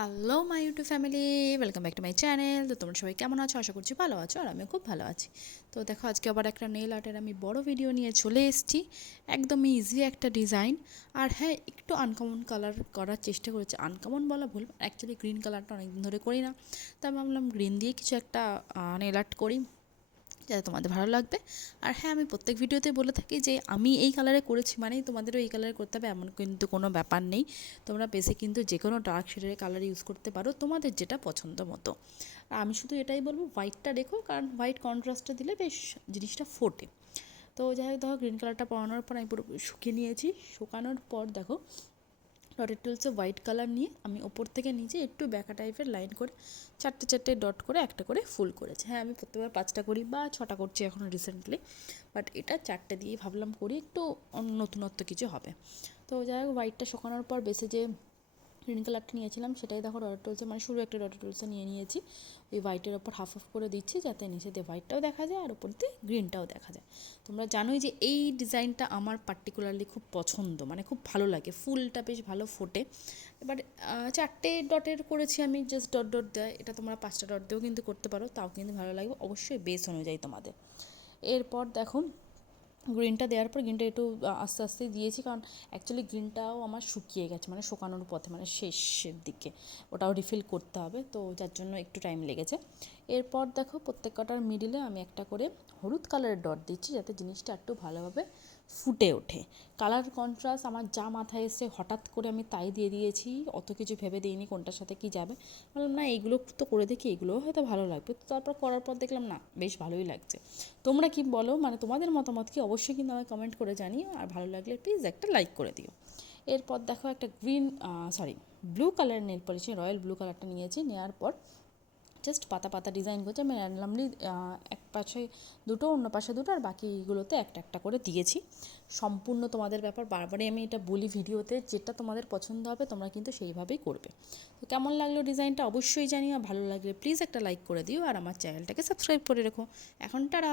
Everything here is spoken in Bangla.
Hello my YouTube family, welcome back to my channel. তো তোমরা সবাই কেমন আছো? আশা করছি ভালো আছো, আর আমিও খুব ভালো আছি। তো দেখো, আজকে আবার একটা নেল আর্টের আমি বড় ভিডিও নিয়ে চলে এসেছি। একদম ইজি একটা ডিজাইন, আর হ্যাঁ, একটু আনকমন কালার করার চেষ্টা করেছি। আনকমন বলা ভুল, অ্যাকচুয়ালি গ্রিন কালারটা অনেকদিন ধরে করি না, তাই আমি ভাবলাম গ্রিন দিয়ে কিছু একটা নেল আর্ট করি, যাতে তোমাদের ভালো লাগবে। আর হ্যাঁ, আমি প্রত্যেক ভিডিওতে বলে থাকি যে আমি এই কালারে করেছি মানেই তোমাদেরও এই কালারে করতে হবে, এমন কিন্তু কোনো ব্যাপার নেই। তোমরা বেসে কিন্তু যে কোনো ডার্ক শেডের কালার ইউজ করতে পারো, তোমাদের যেটা পছন্দ মতো। আর আমি শুধু এটাই বলবো, হোয়াইটটা রেখো, কারণ হোয়াইট কন্ট্রাস্টটা দিলে বেশ জিনিসটা ফোটে। তো যাই হোক, দেখো গ্রিন কালারটা পরানোর পর আমি পুরো শুকিয়ে নিয়েছি। শুকানোর পর দেখো, ডটের টুলসে হোয়াইট কালার নিয়ে আমি ওপর থেকে নিচে একটু ব্যাকা টাইপের লাইন করে চারটে চারটে ডট করে একটা করে ফুল করেছি। হ্যাঁ, আমি প্রত্যেকবার 5টা করি বা 6টা করছি এখন রিসেন্টলি, বাট এটা 4টে দিয়েই ভাবলাম করি, একটু নতুনত্ব কিছু হবে। তো যাই হোক, হোয়াইটটা শুকানোর পর বেসে যে গ্রিন কালারটা নিয়েছিলাম সেটাই দেখো ডটের টুলসে, মানে শুরু একটা ডটের টুলসে নিয়ে নিয়েছি। ওই হোয়াইটের ওপর হাফ হাফ করে দিচ্ছি, যাতে নিচে দিয়ে হোয়াইটটাও দেখা যায় আর ওপর দিয়ে গ্রিনটাও দেখা যায়। তোমরা জানোই যে এই ডিজাইনটা আমার পার্টিকুলারলি খুব পছন্দ, মানে খুব ভালো লাগে, ফুলটা বেশ ভালো ফোটে। এবার 4টে ডটের করেছি আমি, জাস্ট ডট ডট দেয়। এটা তোমরা 5টা ডট দিয়েও কিন্তু করতে পারো, তাও কিন্তু ভালো লাগবে, অবশ্যই বেস অনুযায়ী তোমাদের। এরপর দেখো, গ্রিনটা দেওয়ার পর গ্রিনটা একটু আস্তে আস্তে দিয়েছি, কারণ অ্যাকচুয়ালি গ্রিনটাও আমার শুকিয়ে গেছে, মানে শুকানোর পথে, মানে শেষের দিকে ওটাও রিফিল করতে হবে, তো যার জন্য একটু টাইম লেগেছে। এরপর দেখো, প্রত্যেক কটার মিডিলে আমি একটা করে হলুদ কালারের ডট দিচ্ছি, যাতে জিনিসটা একটু ভালোভাবে ফুটে ওঠে। কালার কন্ট্রাস্ট আমার যা মাথায় এসে হঠাৎ করে আমি তাই দিয়ে দিয়েছি, অত কিছু ভেবে দিইনি কোনটার সাথে কি যাবে। বললাম না, এইগুলো তো করে দেখি, এগুলোও হয়তো ভালো লাগবে। তো তারপর করার পর দেখলাম না, বেশ ভালোই লাগছে। তোমরা কি বলো, মানে তোমাদের মতামত কি, অবশ্যই কিন্তু আমায় কমেন্ট করে জানিও, আর ভালো লাগলে প্লিজ একটা লাইক করে দিও। এরপর দেখো, একটা ব্লু কালারের নেল পলিশ, রয়্যাল ব্লু কালারটা নিয়েছি। নেওয়ার পর জাস্ট পাতা পাতা ডিজাইন করছি আমি র্যান্ডামলি, এক পাশে দুটো, অন্য পাশে দুটো, আর বাকিগুলোতে একটা একটা করে দিয়েছি। সম্পূর্ণ তোমাদের ব্যাপার, বারবারই আমি এটা বলি ভিডিওতে, যেটা তোমাদের পছন্দ হবে তোমরা কিন্তু সেইভাবেই করবে। তো কেমন লাগলো ডিজাইনটা অবশ্যই জানিও, ভালো লাগলে প্লিজ একটা লাইক করে দিও, আর আমার চ্যানেলটাকে সাবস্ক্রাইব করে রেখো। এখন টাটা।